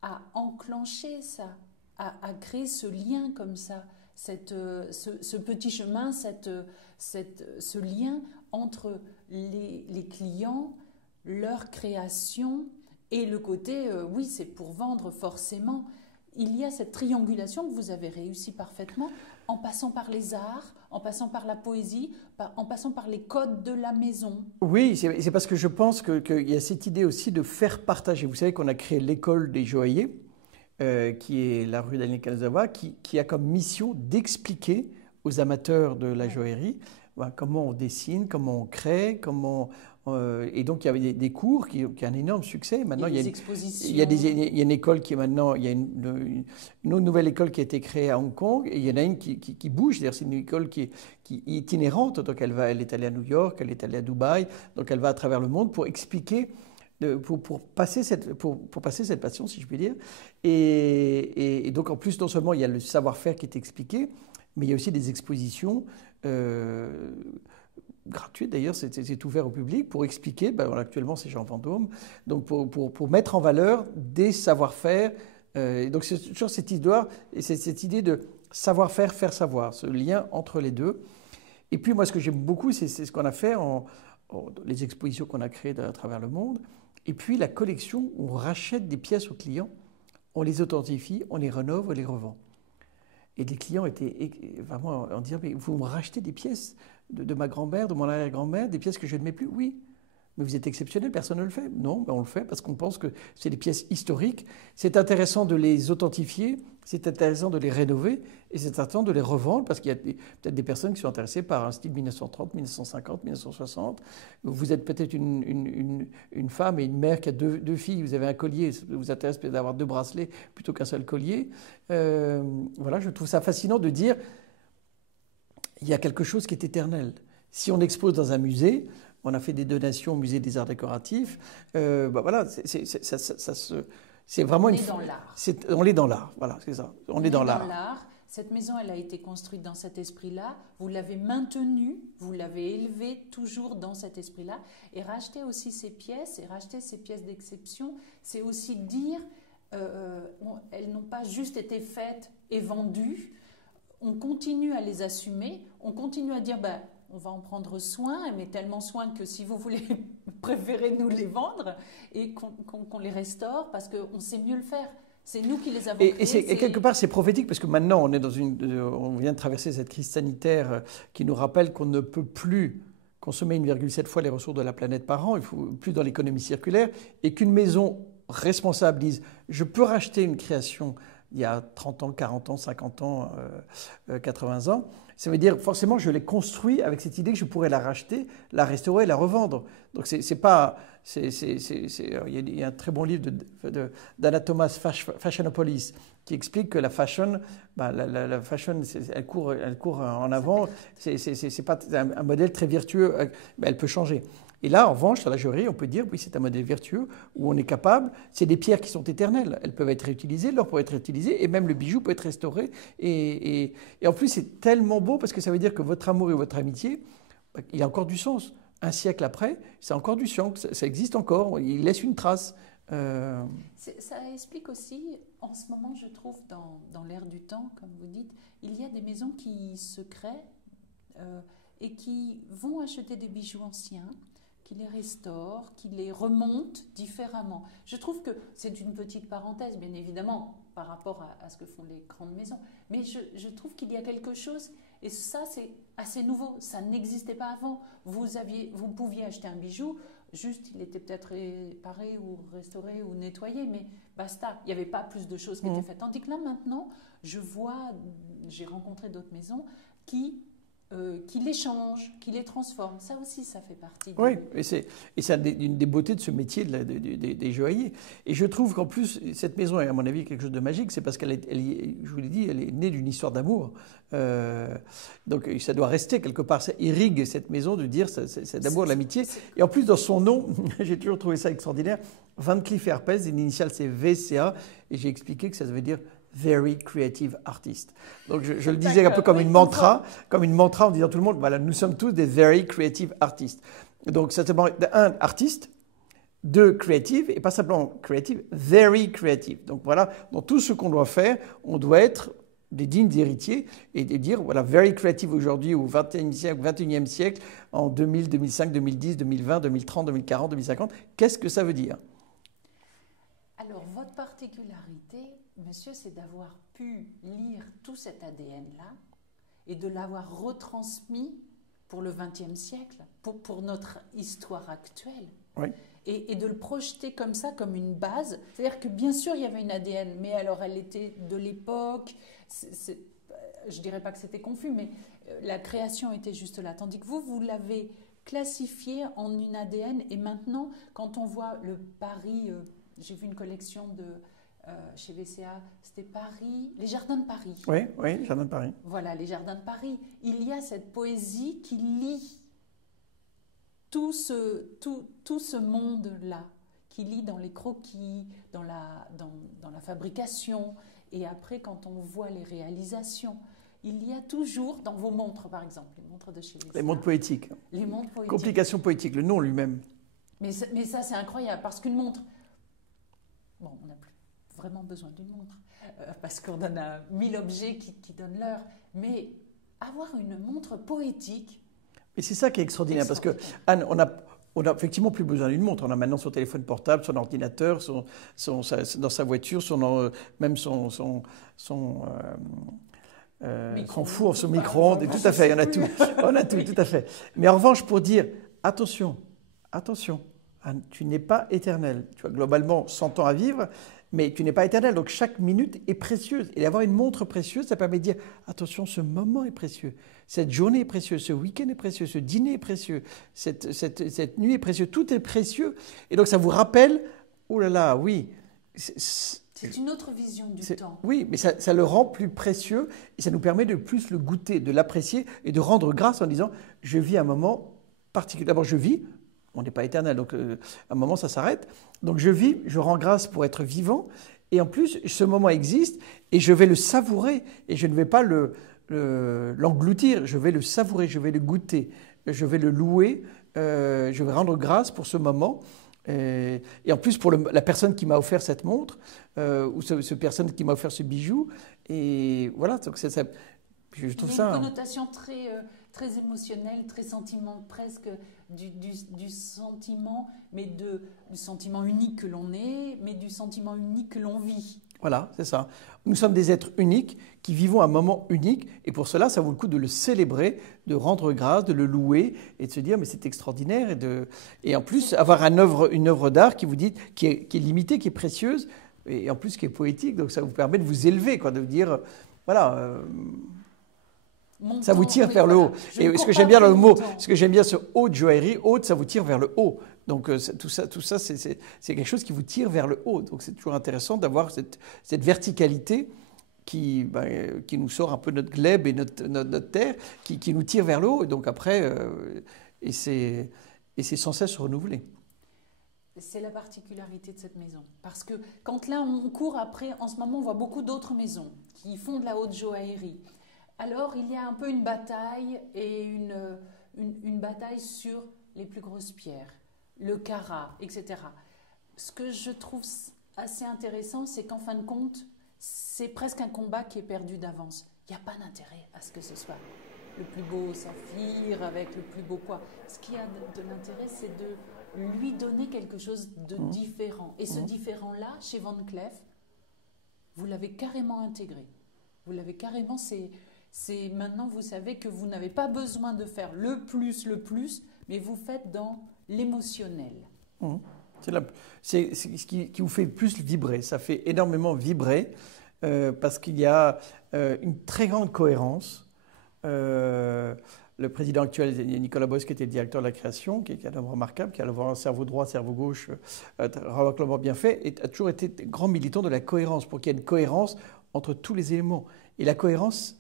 à enclencher ça, à créer ce lien comme ça, ce petit chemin, ce lien entre les clients, leur création, et le côté, oui, c'est pour vendre forcément. Il y a cette triangulation que vous avez réussi parfaitement en passant par les arts, en passant par la poésie, en passant par les codes de la maison. Oui, c'est parce que je pense qu'il y a cette idée aussi de faire partager. Vous savez qu'on a créé l'école des joailliers, qui est la rue Daniel Kanazawa, qui a comme mission d'expliquer aux amateurs de la joaillerie comment on dessine, comment on crée, et donc il y avait des cours qui ont un énorme succès. Maintenant, il y a des expositions. Il y a une école qui est maintenant, il y a une autre nouvelle école qui a été créée à Hong Kong, et il y en a une qui bouge, c'est-à-dire c'est une école qui est itinérante, donc elle est allée à New York, elle est allée à Dubaï, donc elle va à travers le monde pour expliquer, pour passer cette passion, si je puis dire. Et donc en plus, non seulement il y a le savoir-faire qui est expliqué, mais il y a aussi des expositions gratuite d'ailleurs, c'est ouvert au public pour expliquer, actuellement c'est Jean Vendôme, donc pour mettre en valeur des savoir-faire. Donc c'est toujours cette histoire, et c'est cette idée de savoir-faire, faire savoir, ce lien entre les deux. Et puis moi ce que j'aime beaucoup, c'est ce qu'on a fait les expositions qu'on a créées à travers le monde, et puis la collection où on rachète des pièces aux clients, on les authentifie, on les rénove, on les revend. Et les clients étaient vraiment en disant, mais vous me rachetez des pièces de ma grand-mère, de mon arrière-grand-mère, des pièces que je ne mets plus? Oui. Mais vous êtes exceptionnel, personne ne le fait. Non, ben on le fait parce qu'on pense que c'est des pièces historiques. C'est intéressant de les authentifier, c'est intéressant de les rénover et c'est intéressant de les revendre parce qu'il y a peut-être des personnes qui sont intéressées par un style 1930, 1950, 1960. Vous êtes peut-être une femme et une mère qui a deux filles, vous avez un collier, ça vous intéresse peut-être d'avoir 2 bracelets plutôt qu'un seul collier. Voilà, je trouve ça fascinant de dire il y a quelque chose qui est éternel. Si on expose dans un musée, on a fait des donations au musée des arts décoratifs. Voilà, c'est vraiment on est dans l'art. On est dans l'art, voilà, c'est ça. On est dans l'art. Cette maison, elle a été construite dans cet esprit-là. Vous l'avez maintenue, vous l'avez élevée toujours dans cet esprit-là. Et racheter aussi ces pièces, d'exception, c'est aussi dire, elles n'ont pas juste été faites et vendues. On continue à les assumer, on continue à dire, on va en prendre soin, mais tellement soin que si vous voulez, préférez nous les vendre et qu'on les restaure parce qu'on sait mieux le faire. C'est nous qui les avons créés. Et quelque part, c'est prophétique parce que maintenant, on vient de traverser cette crise sanitaire qui nous rappelle qu'on ne peut plus consommer 1,7 fois les ressources de la planète par an, il ne faut plus dans l'économie circulaire, et qu'une maison responsable dise « je peux racheter une création il y a 30 ans, 40 ans, 50 ans, 80 ans », ça veut dire forcément je l'ai construit avec cette idée que je pourrais la racheter, la restaurer, la revendre. Donc c'est pas... il y a un très bon livre d'Anna Thomas, Fashionopolis, qui explique que la fashion, la fashion, elle court en avant. C'est pas un modèle très vertueux, mais elle peut changer. Et là, en revanche, sur la joaillerie, on peut dire, oui, c'est un modèle vertueux où on est capable, c'est des pierres qui sont éternelles, elles peuvent être réutilisées, l'or peut être réutilisé, et même le bijou peut être restauré. Et en plus, c'est tellement beau parce que ça veut dire que votre amour et votre amitié, il a encore du sens. Un siècle après, ça a encore du sens, ça existe encore, il laisse une trace. Ça explique aussi, en ce moment, je trouve, dans l'ère du temps, comme vous dites, il y a des maisons qui se créent et qui vont acheter des bijoux anciens, qui les restaurent, qui les remontent différemment. Je trouve que c'est une petite parenthèse, bien évidemment, par rapport à ce que font les grandes maisons, mais je trouve qu'il y a quelque chose, et ça c'est assez nouveau, ça n'existait pas avant. Vous pouviez acheter un bijou, juste il était peut-être réparé ou restauré ou nettoyé, mais basta, il n'y avait pas plus de choses qui étaient faites. Tandis que là maintenant, j'ai rencontré d'autres maisons qui les changent, qui les transforment. Ça aussi, ça fait partie. Oui, et c'est une des beautés de ce métier des joailliers. Et je trouve qu'en plus, cette maison est à mon avis quelque chose de magique, c'est parce je vous l'ai dit, elle est née d'une histoire d'amour. Donc ça doit rester quelque part, ça irrigue cette maison de dire c'est d'amour, l'amitié. Et en plus, dans son nom, j'ai toujours trouvé ça extraordinaire, Van Cleef & Arpels, l'initiale c'est VCA, et j'ai expliqué que ça veut dire Very Creative Artist. Donc je le disais un peu comme une mantra en disant à tout le monde, voilà, nous sommes tous des Very Creative Artists. Donc certainement, 1, artiste, 2, creative, et pas simplement creative, very creative. Donc voilà, dans tout ce qu'on doit faire, on doit être des dignes héritiers et dire, voilà, very creative aujourd'hui au XXIe siècle, en 2000, 2005, 2010, 2020, 2030, 2040, 2050, qu'est-ce que ça veut dire? Alors, votre particularité, monsieur, c'est d'avoir pu lire tout cet ADN-là et de l'avoir retransmis pour le XXe siècle, pour notre histoire actuelle. Oui. Et de le projeter comme ça, comme une base. C'est-à-dire que bien sûr, il y avait une ADN, mais alors elle était de l'époque. Je ne dirais pas que c'était confus, mais la création était juste là. Tandis que vous l'avez classifié en une ADN. Et maintenant, quand on voit le Paris, j'ai vu une collection chez VCA, c'était Paris, les Jardins de Paris. Oui, les Jardins de Paris. Voilà, les Jardins de Paris. Il y a cette poésie qui lie tout ce monde-là, qui lie dans les croquis, dans la fabrication, et après quand on voit les réalisations, il y a toujours, dans vos montres par exemple, les montres de chez VCA. Les montres poétiques. Les montres poétiques. Complication poétique, le nom lui-même. Mais ça c'est incroyable, parce qu'une montre, bon, on n'a plus vraiment besoin d'une montre, parce qu'on en a 1000 objets qui donnent l'heure, mais avoir une montre poétique. Et c'est ça qui est extraordinaire, parce que Anne, on a effectivement plus besoin d'une montre. On a maintenant son téléphone portable, son ordinateur, dans sa voiture, même son four, son micro-ondes, tout à fait, on a tout, tout à fait. Mais en revanche, pour dire, attention, attention, tu n'es pas éternel. Tu as globalement 100 ans à vivre, mais tu n'es pas éternel. Donc chaque minute est précieuse. Et d'avoir une montre précieuse, ça permet de dire, attention, ce moment est précieux, cette journée est précieuse, ce week-end est précieux, ce dîner est précieux, cette nuit est précieuse, tout est précieux. Et donc ça vous rappelle, oh là là, oui. C'est une autre vision du temps. Oui, mais ça le rend plus précieux et ça nous permet de plus le goûter, de l'apprécier et de rendre grâce en disant, je vis un moment particulier. D'abord, je vis, on n'est pas éternel, donc à un moment, ça s'arrête. Donc je vis, je rends grâce pour être vivant. Et en plus, ce moment existe et je vais le savourer. Et je ne vais pas l'engloutir, je vais le savourer, je vais le goûter, je vais le louer, je vais rendre grâce pour ce moment. Et en plus, pour la personne qui m'a offert cette montre, ou cette personne qui m'a offert ce bijou. Et voilà, donc je trouve ça... Il y a une connotation très émotionnelle, très sentiment, presque du sentiment, mais du sentiment unique que l'on est, mais du sentiment unique que l'on vit. Voilà, c'est ça. Nous sommes des êtres uniques qui vivons un moment unique et pour cela, ça vaut le coup de le célébrer, de rendre grâce, de le louer et de se dire mais c'est extraordinaire et en plus avoir une œuvre d'art qui vous dit qui est limitée, qui est précieuse et en plus qui est poétique, donc ça vous permet de vous élever, quoi, de vous dire voilà. Ça vous tire vers le haut. Et ce que j'aime bien dans le mot, ce que j'aime bien ce haute joaillerie, haute, ça vous tire vers le haut. Donc tout ça c'est quelque chose qui vous tire vers le haut. Donc c'est toujours intéressant d'avoir cette verticalité qui nous sort un peu notre glaive et notre terre, qui nous tire vers le haut. Et donc après, et c'est sans cesse renouvelé. C'est la particularité de cette maison. Parce que quand là on court après, en ce moment on voit beaucoup d'autres maisons qui font de la haute joaillerie. Alors, il y a un peu une bataille et une bataille sur les plus grosses pierres, le carat, etc. Ce que je trouve assez intéressant, c'est qu'en fin de compte, c'est presque un combat qui est perdu d'avance. Il n'y a pas d'intérêt à ce que ce soit le plus beau saphir avec le plus beau poids. Ce qui a de l'intérêt, c'est de lui donner quelque chose de différent. Et ce différent-là, chez Van Cleef, vous l'avez carrément intégré. Vous l'avez carrément... Maintenant, vous savez que vous n'avez pas besoin de faire le plus, mais vous faites dans l'émotionnel. C'est ce qui vous fait le plus vibrer. Ça fait énormément vibrer parce qu'il y a une très grande cohérence. Le président actuel, Nicolas Boss, qui était le directeur de la création, qui est un homme remarquable, qui a un cerveau droit, cerveau gauche, remarquablement bien fait, et a toujours été grand militant de la cohérence, pour qu'il y ait une cohérence entre tous les éléments. Et la cohérence...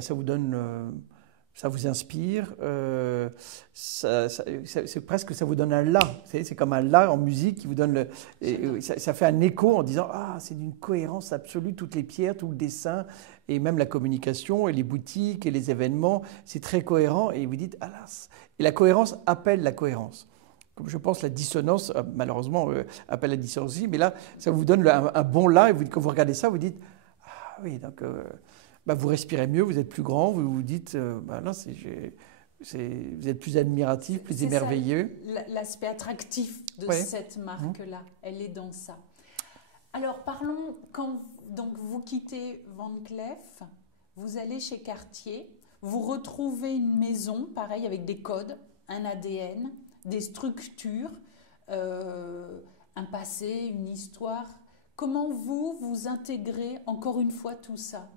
ça vous donne, ça vous inspire, c'est presque ça vous donne un la. C'est comme un la en musique qui vous donne ça fait un écho en disant c'est d'une cohérence absolue, toutes les pierres, tout le dessin et même la communication et les boutiques et les événements, c'est très cohérent et vous dites et la cohérence appelle la cohérence. Comme je pense la dissonance malheureusement appelle la dissonance aussi, mais là ça vous donne un bon la et quand vous regardez ça vous dites oui donc vous respirez mieux, vous êtes plus grand, vous vous dites, là, vous êtes plus admiratif, plus émerveilleux. L'aspect attractif de cette marque-là, elle est dans ça. Alors, parlons, quand donc, vous quittez Van Cleef, vous allez chez Cartier, vous retrouvez une maison, pareil, avec des codes, un ADN, des structures, un passé, une histoire. Comment vous intégrez encore une fois tout ça ?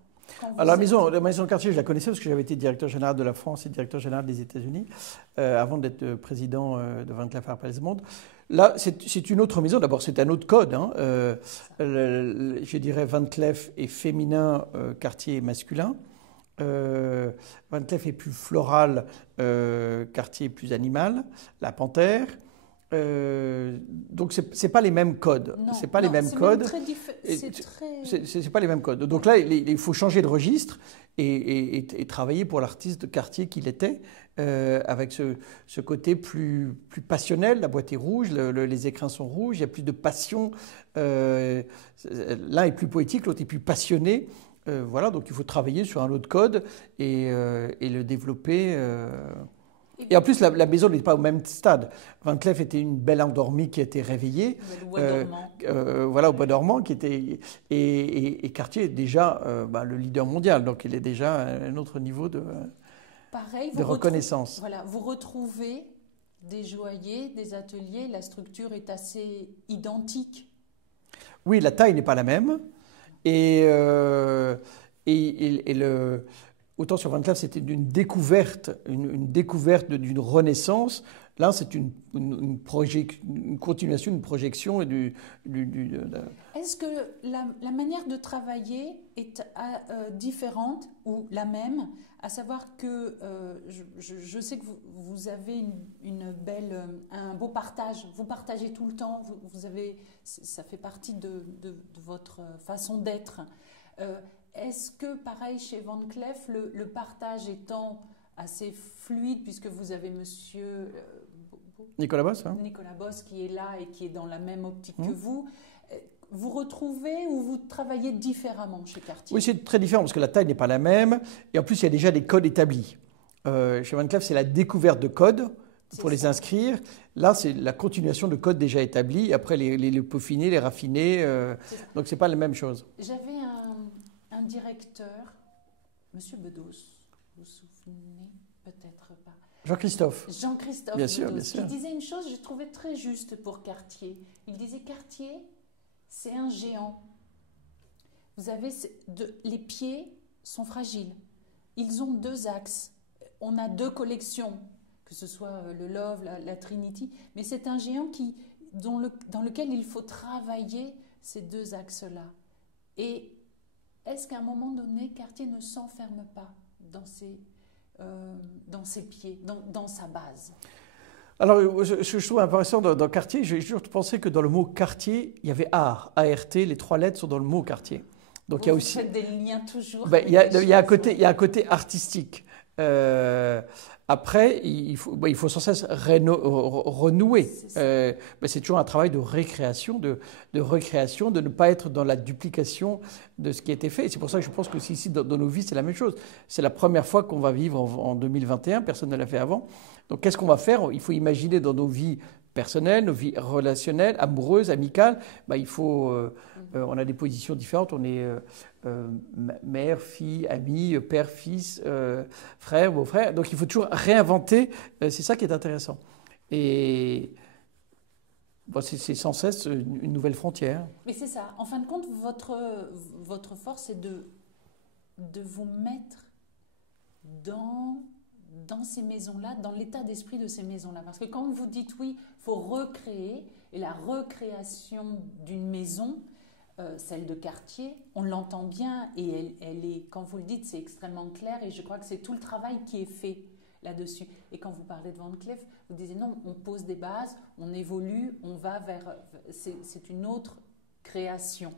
Alors la maison Cartier, je la connaissais parce que j'avais été directeur général de la France et directeur général des États-Unis avant d'être président de Van Cleef & Arpels. Là, c'est une autre maison. D'abord, c'est un autre code. Je dirais Van Cleef est féminin, Cartier est masculin. Van Cleef est plus floral, Cartier est plus animal. La panthère. Donc c'est pas les mêmes codes. C'est pas les mêmes codes. C'est pas les mêmes codes. Donc là, il faut changer de registre et travailler pour l'artiste de Cartier qu'il était, avec ce côté plus passionnel. La boîte est rouge, les écrins sont rouges, il y a plus de passion. L'un est plus poétique, l'autre est plus passionné. Voilà, donc il faut travailler sur un autre code et le développer. Et en plus, la maison n'est pas au même stade. Van Cleef était une belle endormie qui a été réveillée. Au bois dormant. Au bois dormant. Et Cartier est déjà le leader mondial. Donc, il est déjà à un autre niveau de reconnaissance. Vous retrouvez des joailliers, des ateliers, la structure est assez identique. Oui, la taille n'est pas la même. Et, autant sur Van Cleef, c'était une découverte d'une renaissance. Là, c'est une continuation, une projection. Est-ce que la manière de travailler est différente ou la même? À savoir que je sais que vous avez un beau partage. Vous partagez tout le temps. Ça fait partie de votre façon d'être. Est-ce que, pareil, chez Van Cleef, le partage étant assez fluide, puisque vous avez monsieur Nicolas Boss, hein. Nicolas Boss qui est là et qui est dans la même optique que vous, vous retrouvez ou vous travaillez différemment chez Cartier? Oui, c'est très différent parce que la taille n'est pas la même et en plus il y a déjà des codes établis. Chez Van Cleef, c'est la découverte de codes pour les inscrire. Là, c'est la continuation de codes déjà établis, après les peaufiner, les raffiner. Donc c'est pas la même chose. J'avais un directeur, Monsieur Bedos, vous vous souvenez peut-être pas. Jean-Christophe. Jean-Christophe bien sûr, Bedos, bien sûr. qui disait une chose que je trouvais très juste pour Cartier. Il disait Cartier, c'est un géant. Vous avez les pieds sont fragiles. Ils ont 2 axes. On a 2 collections, que ce soit le Love, la Trinity, mais c'est un géant dans lequel il faut travailler ces 2 axes-là. Et est-ce qu'à un moment donné, Cartier ne s'enferme pas dans ses pieds, dans sa base? Alors, ce que je trouve intéressant dans Cartier, j'ai toujours pensé que dans le mot Cartier, il y avait art, A-R-T, les 3 lettres sont dans le mot Cartier. Donc, il y a aussi. Vous faites des liens toujours. Il y a un côté artistique. Après, il faut sans cesse renouer. C'est toujours un travail de récréation, de recréation, de ne pas être dans la duplication de ce qui a été fait. Et c'est pour ça que je pense que ici, dans nos vies, c'est la même chose. C'est la première fois qu'on va vivre en 2021, personne ne l'a fait avant. Donc qu'est-ce qu'on va faire? Il faut imaginer dans nos vies personnelles, nos vies relationnelles, amoureuses, amicales. On a des positions différentes. On est mère, fille, ami, père, fils, frère, beau-frère. Donc il faut toujours réinventer. C'est ça qui est intéressant. Et c'est sans cesse une nouvelle frontière. Mais c'est ça. En fin de compte, votre force, c'est de vous mettre dans ces maisons-là, dans l'état d'esprit de ces maisons-là. Parce que quand vous dites oui, il faut recréer, et la recréation d'une maison, celle de Cartier, on l'entend bien, et elle est, quand vous le dites, c'est extrêmement clair, et je crois que c'est tout le travail qui est fait là-dessus. Et quand vous parlez de Van Cleef, vous disiez non, on pose des bases, on évolue, on va vers... C'est une autre création.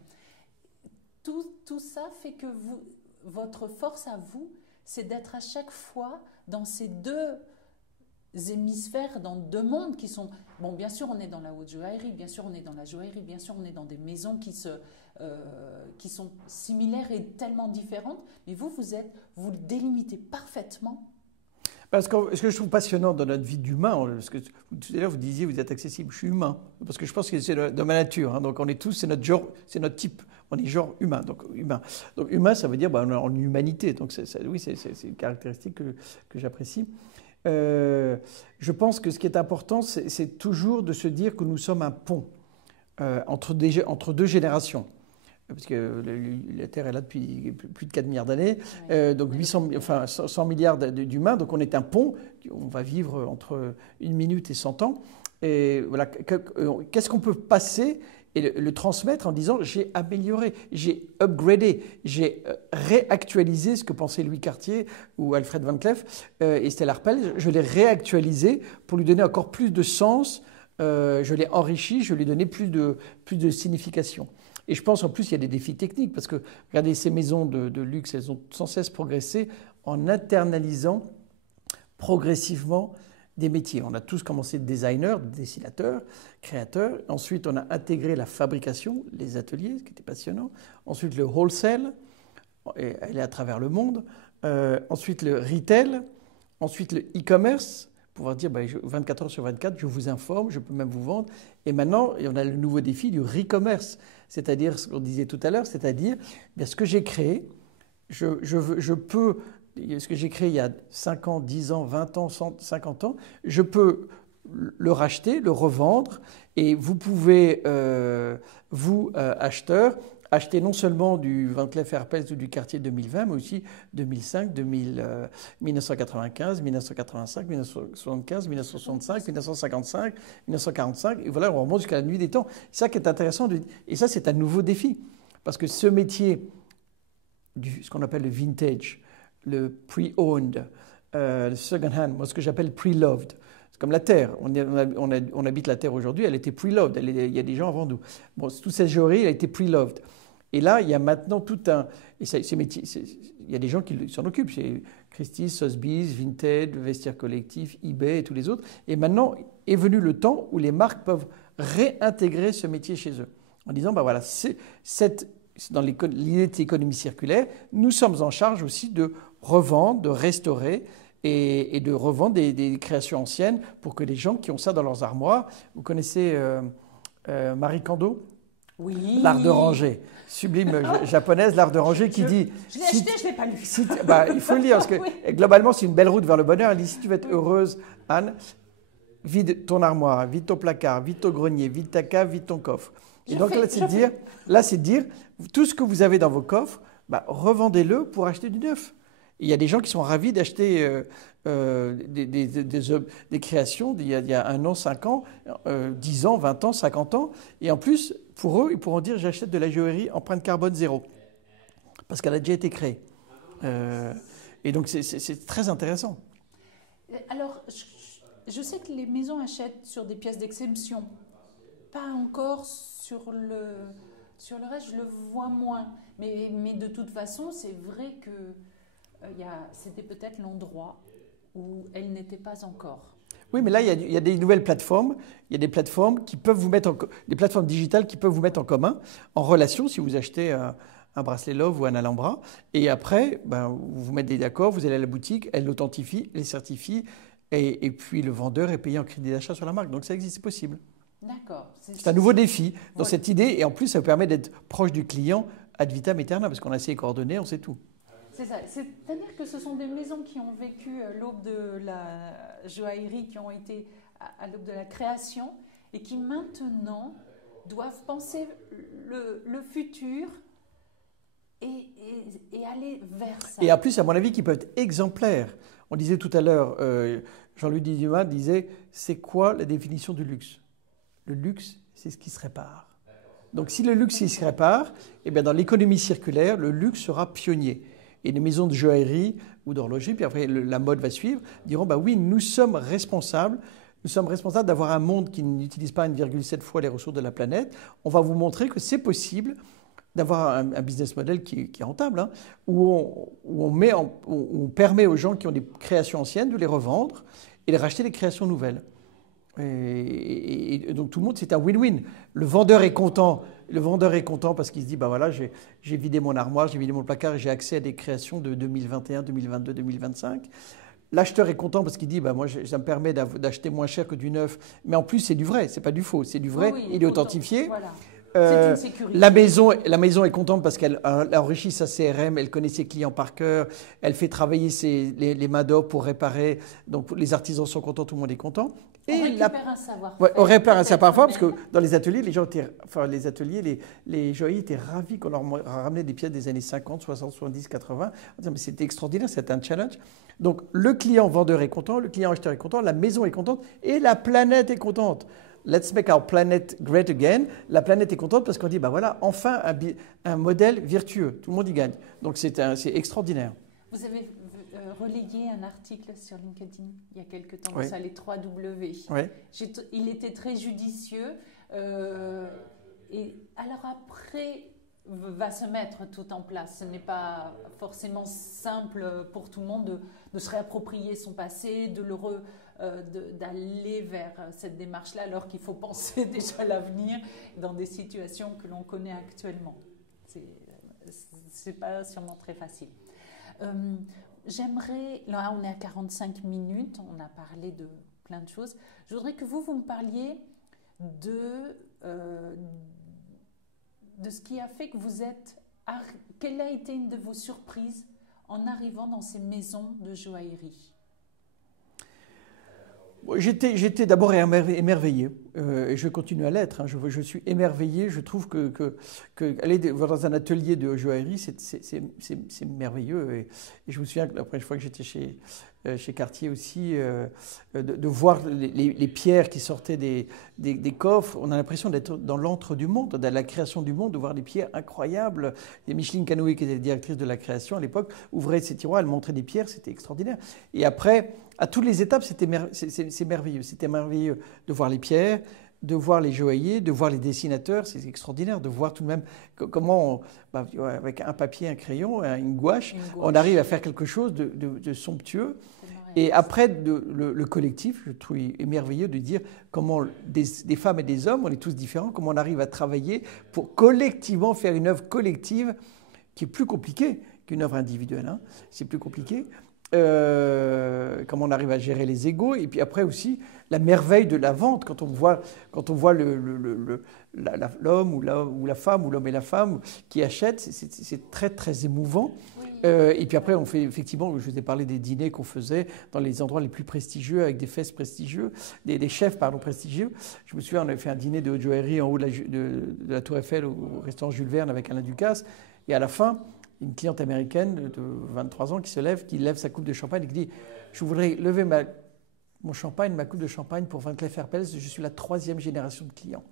Tout ça fait que votre force à vous, c'est d'être à chaque fois dans ces 2 hémisphères, dans 2 mondes qui sont... Bon, bien sûr, on est dans la haute joaillerie, bien sûr, on est dans la joaillerie, bien sûr, on est dans des maisons qui sont similaires et tellement différentes, mais vous le délimitez parfaitement. Parce que ce que je trouve passionnant dans notre vie d'humain, parce que tout à l'heure vous disiez vous êtes accessible, je suis humain, parce que je pense que c'est dans ma nature, hein, donc on est tous, c'est notre genre, c'est notre type, on est genre humain, donc humain. Donc humain, ça veut dire on est en humanité, donc oui, c'est une caractéristique que j'apprécie. Je pense que ce qui est important, c'est toujours de se dire que nous sommes un pont entre 2 générations. Parce que la Terre est là depuis plus de 4 milliards d'années, donc 100 milliards d'humains, donc on est un pont, on va vivre entre 1 minute et 100 ans. Et voilà, qu'est-ce qu'on peut passer et le transmettre en disant j'ai amélioré, j'ai upgradé, j'ai réactualisé ce que pensait Louis Cartier ou Alfred Van Cleef et Stella Arpels, je l'ai réactualisé pour lui donner encore plus de sens, je l'ai enrichi, je lui ai donné plus de signification. Et je pense en plus qu'il y a des défis techniques parce que regardez, ces maisons de luxe, elles ont sans cesse progressé en internalisant progressivement des métiers. On a tous commencé designers, dessinateurs, créateurs. Ensuite, on a intégré la fabrication, les ateliers, ce qui était passionnant. Ensuite, le wholesale, elle est à travers le monde. Ensuite, le retail. Ensuite, le e-commerce. Pouvoir dire 24 heures sur 24, je vous informe, je peux même vous vendre. Et maintenant, on a le nouveau défi du re-commerce, c'est-à-dire ce qu'on disait tout à l'heure, c'est-à-dire ce que j'ai créé, je peux, ce que j'ai créé il y a 5 ans, 10 ans, 20 ans, 100, 50 ans, je peux le racheter, le revendre, et vous pouvez, vous, acheteurs, acheter non seulement du Van Cleef Arpels ou du Cartier 2020, mais aussi 2005, 1995, 1985, 1975, 1965, 1955, 1945, et voilà, on remonte jusqu'à la nuit des temps. C'est ça qui est intéressant, et ça c'est un nouveau défi, parce que ce métier, ce qu'on appelle le vintage, le pre-owned, le second-hand, moi ce que j'appelle pre-loved, c'est comme la Terre. On habite la Terre aujourd'hui, elle était pre-loved. Il y a des gens avant nous. Bon, toute cette joaillerie, elle a été pre-loved. Et là, il y a maintenant tout un... Et ces métiers, il y a des gens qui s'en occupent. C'est Christie's, Sotheby's, Vinted, Vestiaire Collectif, eBay et tous les autres. Et maintenant est venu le temps où les marques peuvent réintégrer ce métier chez eux. En disant, ben voilà, dans l'idée de l'économie circulaire, nous sommes en charge aussi de revendre, de restaurer et de revendre des créations anciennes pour que les gens qui ont ça dans leurs armoires... Vous connaissez Marie Kondo ? Oui. L'art de ranger, sublime japonaise, l'art de ranger qui dit... Je l'ai acheté, je ne l'ai pas lu. Il faut le lire parce que globalement c'est une belle route vers le bonheur. Elle dit, si tu veux être heureuse, Anne, vide ton armoire, vide ton placard, vide ton grenier, vide ta cave, vide ton coffre. Et donc là c'est de dire, tout ce que vous avez dans vos coffres, revendez-le pour acheter du neuf. Il y a des gens qui sont ravis d'acheter des créations d'il y a 1 an, 5 ans, 10 ans, 20 ans, 50 ans. Et en plus, pour eux, ils pourront dire j'achète de la joaillerie empreinte carbone zéro. Parce qu'elle a déjà été créée. Et donc, c'est très intéressant. Alors, je sais que les maisons achètent sur des pièces d'exception. Pas encore sur le reste, je le vois moins. Mais de toute façon, c'est vrai que c'était peut-être l'endroit où elle n'était pas encore. Oui, mais là, il y a des nouvelles plateformes. Il y a des plateformes qui peuvent des plateformes digitales qui peuvent vous mettre en commun, en relation, si vous achetez un bracelet Love ou un Alhambra. Et après, vous vous mettez d'accord, vous allez à la boutique, elle l'authentifie, elle certifie, et puis le vendeur est payé en crédit d'achat sur la marque. Donc ça existe, c'est possible. D'accord. C'est un nouveau défi dans cette idée, et en plus, ça vous permet d'être proche du client ad vitam aeternam, parce qu'on a ses coordonnées, on sait tout. C'est ça. C'est-à-dire que ce sont des maisons qui ont vécu l'aube de la joaillerie, qui ont été à l'aube de la création et qui maintenant doivent penser le futur et aller vers ça. Et en plus, à mon avis, qui peuvent être exemplaires. On disait tout à l'heure, Jean-Louis Dumas disait, c'est quoi la définition du luxe ? Le luxe, c'est ce qui se répare. Donc si le luxe il se répare, eh bien, dans l'économie circulaire, le luxe sera pionnier. Et les maisons de joaillerie ou d'horlogerie, puis après la mode va suivre, diront oui, nous sommes responsables d'avoir un monde qui n'utilise pas 1,7 fois les ressources de la planète. On va vous montrer que c'est possible d'avoir un business model qui est rentable, où on permet aux gens qui ont des créations anciennes de les revendre et de racheter des créations nouvelles. Et donc tout le monde, c'est un win-win. Le vendeur est content parce qu'il se dit, voilà, j'ai vidé mon armoire, j'ai vidé mon placard et j'ai accès à des créations de 2021, 2022, 2025. L'acheteur est content parce qu'il dit, moi, ça me permet d'acheter moins cher que du neuf. Mais en plus, c'est du vrai, c'est pas du faux, c'est du vrai, il est authentifié. Voilà. C'est une sécurité. La maison est contente parce qu'elle enrichit sa CRM, elle connaît ses clients par cœur, elle fait travailler les mains d'œuvre pour réparer. Donc les artisans sont contents, tout le monde est content. On récupère un savoir-faire. Ouais, on récupère un savoir-faire parce que dans les ateliers, les joailliers étaient ravis qu'on leur ramenait des pièces des années 50, 60, 70, 80. Mais c'était extraordinaire, c'était un challenge. Donc le client vendeur est content, le client acheteur est content, la maison est contente et la planète est contente. Let's make our planet great again. La planète est contente parce qu'on dit, voilà, enfin un modèle vertueux. Tout le monde y gagne. Donc c'est extraordinaire. Vous avez relayé un article sur LinkedIn il y a quelques temps, oui. Ça, les 3W. Oui. Il était très judicieux. Et alors après, va se mettre tout en place. Ce n'est pas forcément simple pour tout le monde de se réapproprier son passé, d'aller vers cette démarche-là, alors qu'il faut penser déjà à l'avenir dans des situations que l'on connaît actuellement. C'est pas sûrement très facile. Là on est à 45 minutes, on a parlé de plein de choses. Je voudrais que vous me parliez de ce qui a fait que quelle a été une de vos surprises en arrivant dans ces maisons de joaillerie? J'étais d'abord émerveillé, et je continue à l'être. Hein. Je suis émerveillé. Je trouve que aller dans un atelier de joaillerie, c'est merveilleux. Et je me souviens que la première fois que j'étais chez Cartier aussi, de voir les pierres qui sortaient des coffres. On a l'impression d'être dans l'antre du monde, dans la création du monde, de voir des pierres incroyables. Et Micheline Canoë, qui était directrice de la création à l'époque, ouvrait ses tiroirs, elle montrait des pierres, c'était extraordinaire. Et après, à toutes les étapes, c'est merveilleux. C'était merveilleux de voir les pierres, de voir les joailliers, de voir les dessinateurs. C'est extraordinaire de voir tout de même comment, avec un papier, un crayon, une gouache, on arrive à faire quelque chose de somptueux. Et après, le collectif, je trouve merveilleux de dire comment des femmes et des hommes, on est tous différents, comment on arrive à travailler pour collectivement faire une œuvre collective qui est plus compliquée qu'une œuvre individuelle. Hein. C'est plus compliqué. Comment on arrive à gérer les égos, et puis après aussi la merveille de la vente, quand on voit l'homme ou la femme, ou l'homme et la femme qui achètent, c'est très très émouvant. Oui. Et puis après on fait effectivement, je vous ai parlé des dîners qu'on faisait dans les endroits les plus prestigieux, avec des fesses prestigieux, des chefs prestigieux. Je me souviens, on avait fait un dîner de haute joaillerie en haut de la Tour Eiffel au restaurant Jules Verne avec Alain Ducasse, et à la fin, une cliente américaine de 23 ans qui lève sa coupe de champagne et qui dit « Je voudrais lever ma coupe de champagne pour Van Cleef & Arpels, je suis la 3e génération de clients. »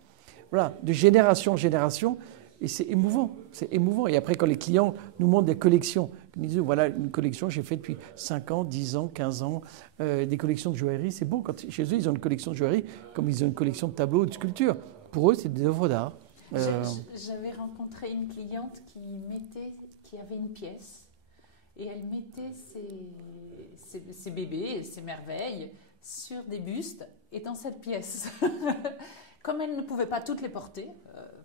Voilà, de génération en génération, et c'est émouvant, c'est émouvant. Et après, quand les clients nous montrent des collections, ils disent « Voilà une collection que j'ai faite depuis 5 ans, 10 ans, 15 ans, des collections de joaillerie. » C'est beau, quand chez eux, ils ont une collection de joaillerie comme ils ont une collection de tableaux ou de sculptures. Pour eux, c'est des œuvres d'art. J'avais rencontré une cliente qui avait une pièce et elle mettait ses bébés, ses merveilles sur des bustes et dans cette pièce. Comme elle ne pouvait pas toutes les porter,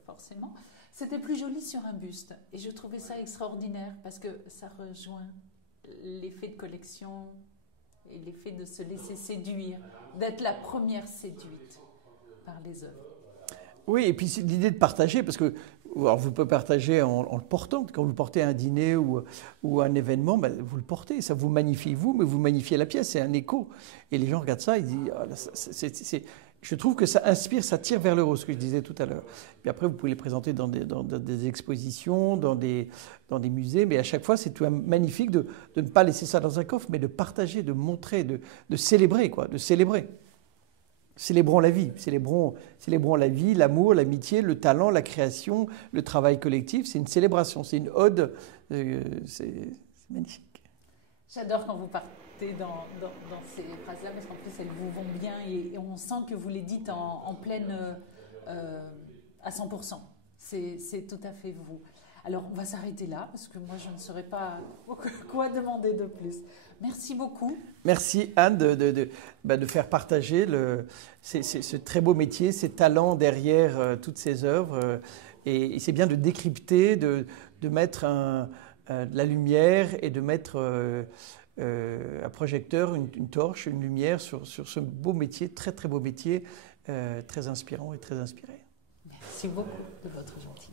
forcément, c'était plus joli sur un buste. Et je trouvais ça extraordinaire parce que ça rejoint l'effet de collection et l'effet de se laisser séduire, d'être la première séduite par les œuvres. Oui, et puis c'est l'idée de partager, parce que alors vous pouvez partager en le portant. Quand vous portez à un dîner ou un événement, vous le portez, ça vous magnifie vous, mais vous magnifiez la pièce, c'est un écho. Et les gens regardent ça, ils disent je trouve que ça inspire, ça tire vers le haut, ce que je disais tout à l'heure. Puis après, vous pouvez les présenter dans des expositions, dans des musées, mais à chaque fois, c'est tout magnifique de ne pas laisser ça dans un coffre, mais de partager, de montrer, de célébrer, quoi, de célébrer. Célébrons la vie, célébrons la vie, l'amour, l'amitié, le talent, la création, le travail collectif. C'est une célébration, c'est une ode, c'est magnifique. J'adore quand vous partez dans ces phrases-là, parce qu'en plus elles vous vont bien et on sent que vous les dites en pleine à 100%. C'est tout à fait vous. Alors on va s'arrêter là, parce que moi je ne saurais pas quoi demander de plus. Merci beaucoup. Merci Anne de faire partager ce très beau métier, ces talents derrière toutes ces œuvres. Et c'est bien de décrypter, de mettre de la lumière et de mettre un projecteur, une torche, une lumière sur ce beau métier, très très beau métier, très inspirant et très inspiré. Merci beaucoup de votre gentillesse.